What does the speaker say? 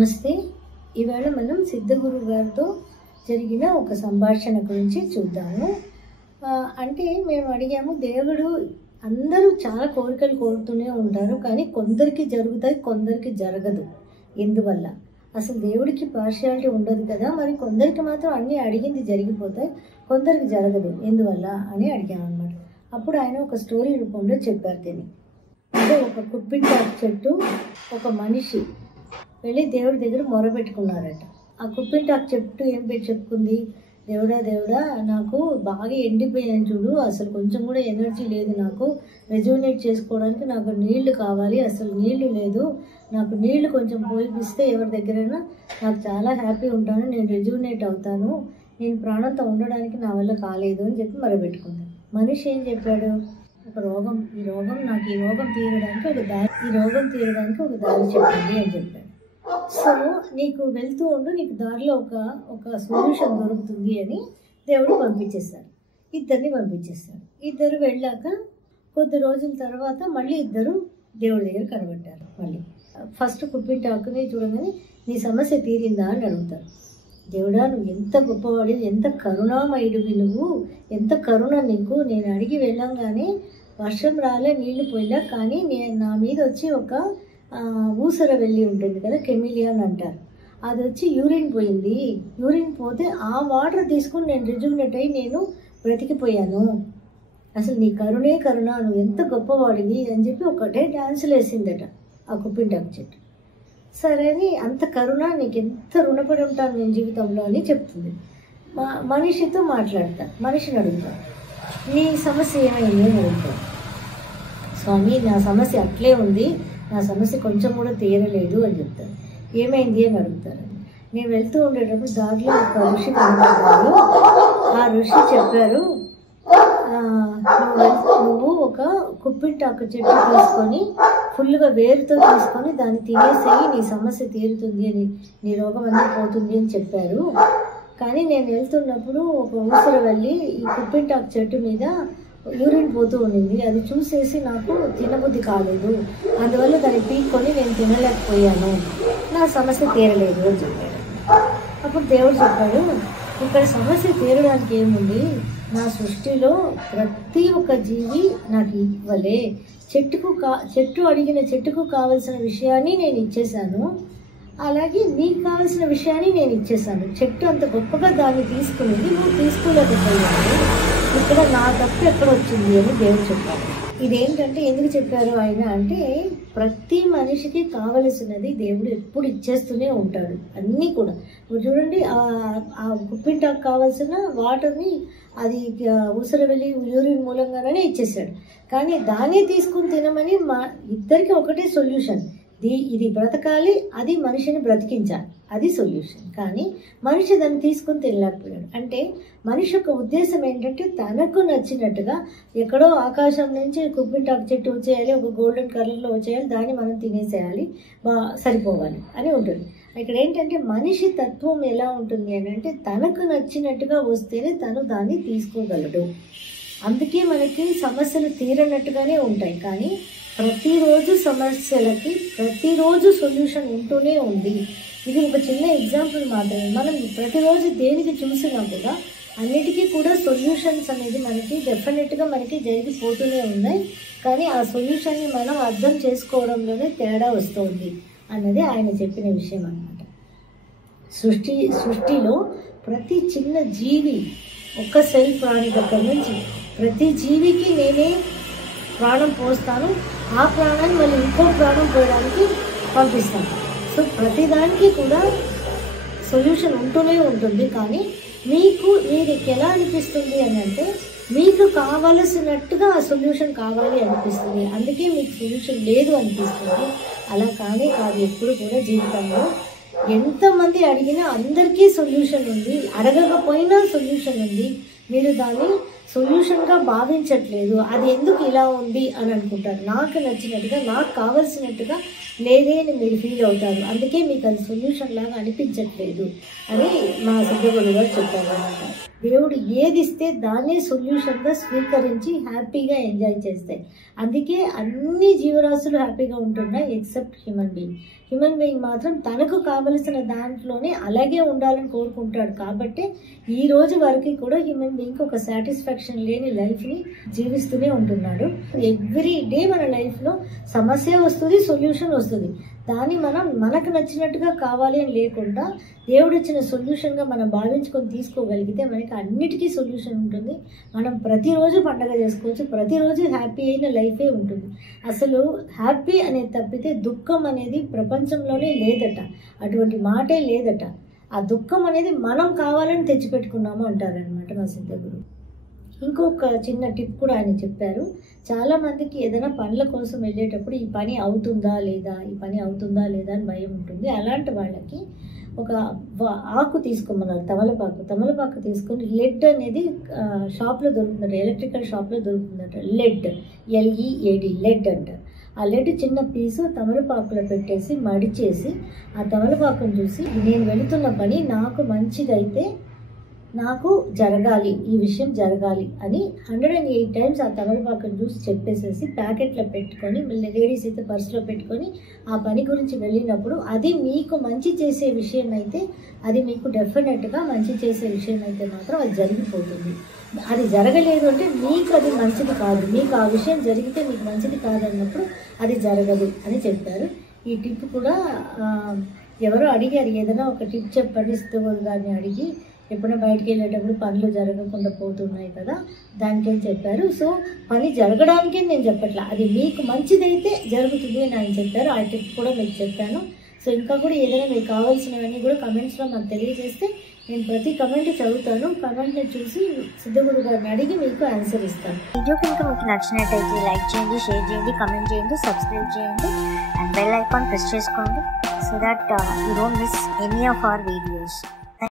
నమస్తే. ఈవేళ మనం సిద్ధగురు గారితో జరిగిన ఒక సంభాషణ గురించి చూద్దాము. అంటే మేము అడిగాము, దేవుడు అందరూ చాలా కోరికలు కోరుతూనే ఉంటారు, కానీ కొందరికి జరుగుతాయి, కొందరికి జరగదు. ఎందువల్ల? అసలు దేవుడికి పార్షియాలిటీ ఉండదు కదా, మరి కొందరికి మాత్రం అన్నీ అడిగింది జరిగిపోతాయి, కొందరికి జరగదు, ఎందువల్ల అని అడిగామన్నమాట. అప్పుడు ఆయన ఒక స్టోరీ రూపంలో చెప్పారు దీన్ని. అంటే ఒక కుప్పిటాకు చెట్టు, ఒక మనిషి వెళ్ళి దేవుడి దగ్గర మొరపెట్టుకున్నారట. ఆ కుప్పిటాకు చెట్టు ఏం పేరు చెప్పుకుంది, దేవుడా దేవుడా నాకు బాగా ఎండిపోయాను చూడు, అసలు కొంచెం కూడా ఎనర్జీ లేదు, నాకు రెజ్యూనేట్ చేసుకోవడానికి నాకు నీళ్లు కావాలి, అసలు నీళ్లు లేదు, నాకు నీళ్లు కొంచెం పోయిపిస్తే ఎవరి దగ్గరైనా నాకు చాలా హ్యాపీ ఉంటాను, నేను రెజ్యూనేట్ అవుతాను, నేను ప్రాణంతో ఉండడానికి నా వల్ల కాలేదు అని చెప్పి మొరపెట్టుకుంది. మనిషి ఏం చెప్పాడు, ఒక రోగం, ఈ రోగం తీరడానికి ఒక దారి చెప్పండి అని చెప్పాడు. సో నీకు వెళ్తూ ఉండు, నీకు దారిలో ఒక సొల్యూషన్ దొరుకుతుంది అని దేవుడు పంపించేశారు. ఇద్దరిని పంపించేశారు. ఇద్దరు వెళ్ళాక కొద్ది రోజుల తర్వాత మళ్ళీ ఇద్దరు దేవుడి దగ్గర కనబడ్డారు. మళ్ళీ ఫస్ట్ కుప్పిటాకుని చూడగానే నీ సమస్య తీరిందా అని అడుగుతారు. దేవుడా నువ్వు ఎంత గొప్పవాడివి, ఎంత కరుణామయుడివి, నువ్వు ఎంత కరుణ నీకు, నేను అడిగి వెళ్ళంగానే వర్షం రాలే, నీళ్లు పోయిలా, కానీ నా మీద వచ్చి ఒక ఊసర వెళ్ళి ఉంటుంది కదా, కెమిలియా అని అంటారు, అది వచ్చి యూరిన్ పోయింది, యూరిన్ పోతే ఆ వాటర్ తీసుకుని నేను రిజ్యూనేట్ అయ్యి నేను బ్రతికిపోయాను, అసలు నీ కరుణే కరుణ, నువ్వు ఎంత గొప్పవాడివి అని చెప్పి ఒకటే డ్యాన్సులు వేసిందట ఆ కుప్పిటాకు చెట్టు. సరే అని అంత కరుణ, నీకు ఎంత రుణపడి ఉంటాను నేను జీవితంలో అని చెప్తుంది. మనిషితో మాట్లాడతా, మనిషిని అడుగుతా, నీ సమస్య ఏమైంది అని అడుగుతాను. స్వామి నా సమస్య అట్లే ఉంది, నా సమస్య కొంచెం కూడా తీరలేదు అని చెప్తారు. ఏమైంది అని అడుగుతారు. నేను వెళ్తూ ఉండేటప్పుడు దారిలో ఒక ఋషి కనబడ్డారు. ఆ ఋషి చెప్పారు, నువ్వు ఒక కుప్పిటాకు చెట్టు తీసుకొని ఫుల్గా వేరుతో తీసుకొని దాన్ని తినేసేయి, నీ సమస్య తీరుతుంది అని, నీ రోగం అన్నీ పోతుంది అని చెప్పారు. కానీ నేను వెళ్తున్నప్పుడు ఒక ఊసర వెళ్ళి ఈ కుప్పిటాకు చెట్టు మీద యూరిన్ పోతూ ఉండింది, అది చూసేసి నాకు తినబుద్ధి కాలేదు, అందువల్ల దాన్ని పీక్కొని నేను తినలేకపోయాను, నా సమస్య తీరలేదు అని చెప్పాడు. అప్పుడు దేవుడు చెప్పాడు, ఇక్కడ సమస్య తీరడానికి ఏముంది, నా సృష్టిలో ప్రతి ఒక్క జీవి నాకు ఈక్వలే, చెట్టు అడిగిన చెట్టుకు కావలసిన విషయాన్ని నేను ఇచ్చేశాను, అలాగే నీకు కావలసిన విషయాన్ని నేను ఇచ్చేసాను. చెట్టు అంత గొప్పగా దాన్ని తీసుకునేది, నువ్వు తీసుకోలేకపోయావు, ఇక్కడ నా తప్పు ఎక్కడ వచ్చింది అని దేవుడు చెప్పారు. ఇదేంటంటే ఎందుకు చెప్పారు ఆయన అంటే, ప్రతి మనిషికి కావలసినది దేవుడు ఎప్పుడు ఇచ్చేస్తూనే ఉంటాడు, అన్నీ కూడా. చూడండి, ఆ కుప్పిటాకు కావాల్సిన వాటర్ని అది ఊసర వెళ్ళి యూరిన్ మూలంగానే ఇచ్చేసాడు, కానీ దాన్ని తీసుకుని తినమని ఇద్దరికి ఒకటే సొల్యూషన్, ఇది బ్రతకాలి, అది మనిషిని బ్రతికించాలి, అది సొల్యూషన్. కానీ మనిషి దాన్ని తీసుకుని తినలేకపోయాడు. అంటే మనిషి యొక్క ఉద్దేశం ఏంటంటే తనకు నచ్చినట్టుగా ఎక్కడో ఆకాశం నుంచి కుప్పిటాకు చెట్టు వచ్చేయాలి, ఒక గోల్డెన్ కలర్లో వచ్చేయాలి, దాన్ని మనం తినేసేయాలి, సరిపోవాలి అని ఉంటుంది. ఇక్కడ ఏంటంటే మనిషి తత్వం ఎలా ఉంటుంది అని అంటే, తనకు నచ్చినట్టుగా వస్తేనే తను దాన్ని తీసుకోగలడు. అందుకే మనకి సమస్యలు తీరనట్టుగానే ఉంటాయి, కానీ ప్రతిరోజు సమస్యలకి ప్రతిరోజు సొల్యూషన్ ఉంటూనే ఉంది. ఇది ఒక చిన్న ఎగ్జాంపుల్ మాత్రమే. మనం ప్రతిరోజు దేనికి చూసినా కూడా అన్నిటికీ కూడా సొల్యూషన్స్ అనేది మనకి డెఫినెట్గా మనకి జరిగిపోతూనే ఉన్నాయి, కానీ ఆ సొల్యూషన్ని మనం అర్థం చేసుకోవడంలోనే తేడా వస్తుంది అన్నది ఆయన చెప్పిన విషయం అన్నమాట. సృష్టిలో ప్రతి చిన్న జీవి, ఒక్క సెల్ ప్రాణి దగ్గర నుంచి ప్రతి జీవికి నేనే ప్రాణం పోస్తాను, ఆ ప్రాణాన్ని మళ్ళీ ఇంకో ప్రాణం పోయడానికి పంపిస్తాను. సో ప్రతిదానికి కూడా సొల్యూషన్ ఉంటూనే ఉంటుంది, కానీ మీకు ఎలా అనిపిస్తుంది అని అంటే, మీకు కావలసినట్టుగా ఆ సొల్యూషన్ కావాలి అనిపిస్తుంది, అందుకే మీకు సొల్యూషన్ లేదు అనిపిస్తుంది. అలా కానే కాదు, ఎప్పుడు కూడా జీవితంలో ఎంతమంది అడిగినా అందరికీ సొల్యూషన్ ఉంది, అడగకపోయినా సొల్యూషన్ ఉంది, మీరు దాన్ని సొల్యూషన్గా భావించట్లేదు, అది ఎందుకు ఇలా ఉంది అని అనుకుంటారు. నాకు నచ్చినట్టుగా, నాకు కావలసినట్టుగా లేదే అని మీరు ఫీల్ అవుతారు, అందుకే మీకు అది సొల్యూషన్ లాగా అనిపించట్లేదు అని మా సిద్ధగురు గారు చెప్పారు అన్నమాట. దేవుడు ఏది ఇస్తే దాన్నే సొల్యూషన్గా స్వీకరించి హ్యాపీగా ఎంజాయ్ చేస్తాయి. అందుకే అన్ని జీవరాశులు హ్యాపీగా ఉంటున్నాయి except human being. Human being మాత్రం తనకు కావలసిన దాంట్లోనే అలాగే ఉండాలని కోరుకుంటాడు. కాబట్టి ఈ రోజు వరకు కూడా హ్యూమన్ బీయింగ్ ఒక సాటిస్ఫాక్షన్ లేని లైఫ్ని జీవిస్తూనే ఉంటున్నాడు. ఎవ్రీ డే మన లైఫ్లో సమస్య వస్తుంది, సొల్యూషన్ వస్తుంది. దాన్ని మనం మనకు నచ్చినట్టుగా కావాలి అని లేకుండా దేవుడు ఇచ్చిన సొల్యూషన్గా మనం భావించుకొని తీసుకోగలిగితే మనకి అన్నిటికీ సొల్యూషన్ ఉంటుంది. మనం ప్రతిరోజు పండగ చేసుకోవచ్చు, ప్రతిరోజు హ్యాపీ అయిన లైఫే ఉంటుంది. అసలు హ్యాపీ అనేది తప్పితే దుఃఖం అనేది ప్రపంచంలోనే లేదట, అటువంటి మాటే లేదట. ఆ దుఃఖం అనేది మనం కావాలని తెచ్చిపెట్టుకున్నాము అంటారనమాట మా సిద్ధగురు. ఇంకొక చిన్న టిప్ కూడా ఆయన చెప్పారు. చాలామందికి ఏదైనా పనుల కోసం వెళ్ళేటప్పుడు ఈ పని అవుతుందా లేదా అని భయం ఉంటుంది. అలాంటి వాళ్ళకి ఒక ఆకు తీసుకోమన్నారు, తమలపాకు తీసుకొని లెడ్ అనేది షాప్లో దొరుకుతుందట, ఎలక్ట్రికల్ షాప్లో దొరుకుతుందట. LEAD లెడ్ అంటారు. ఆ లెడ్ చిన్న పీసు తమలపాకులో పెట్టేసి మడిచేసి ఆ తమలపాకును చూసి నేను వెళుతున్న పని నాకు మంచిదైతే నాకు జరగాలి, ఈ విషయం జరగాలి అని 108 టైమ్స్ ఆ తమలపాకును చూసి చెప్పేసేసి ప్యాకెట్లో పెట్టుకొని, మళ్ళీ లేడీస్ అయితే పర్సులో పెట్టుకొని ఆ పని గురించి వెళ్ళినప్పుడు అది మీకు మంచి చేసే విషయం అయితే, అది మీకు డెఫినెట్గా మంచి చేసే విషయం అయితే మాత్రం అది జరిగిపోతుంది. అది జరగలేదు అంటే మీకు అది మంచిది కాదు, మీకు ఆ విషయం జరిగితే మీకు మంచిది కాదన్నప్పుడు అది జరగదు అని చెప్పారు. ఈ టిప్ కూడా ఎవరో అడిగారు, ఏదైనా ఒక టిప్ చెప్పండి సిద్ధగురు గారిని అడిగి, ఎప్పుడైనా బయటికి వెళ్ళేటప్పుడు పనులు జరగకుండా పోతున్నాయి కదా, దానికేం చెప్పారు. సో పని జరగడానికే నేను చెప్పట్లా, అది మీకు మంచిదైతే జరుగుతుంది అని ఆయన చెప్పారు. ఆ టిప్ కూడా మీకు చెప్పాను. సో ఇంకా కూడా ఏదైనా మీకు కావాల్సినవన్నీ కూడా కమెంట్స్లో నాకు తెలియజేస్తే నేను ప్రతి కమెంట్ చదువుతాను. కమెంట్ని చూసి సిద్ధగురు గారిని అడిగి మీకు ఆన్సర్ ఇస్తాను. వీడియో కనుక మీకు నచ్చినట్టయితే లైక్ చేయండి, షేర్ చేయండి, కమెంట్ చేయండి, సబ్స్క్రైబ్ చేయండి అండ్ బెల్ ఐకాన్ ప్రెస్ చేసుకోండి so that you don't miss any of our videos.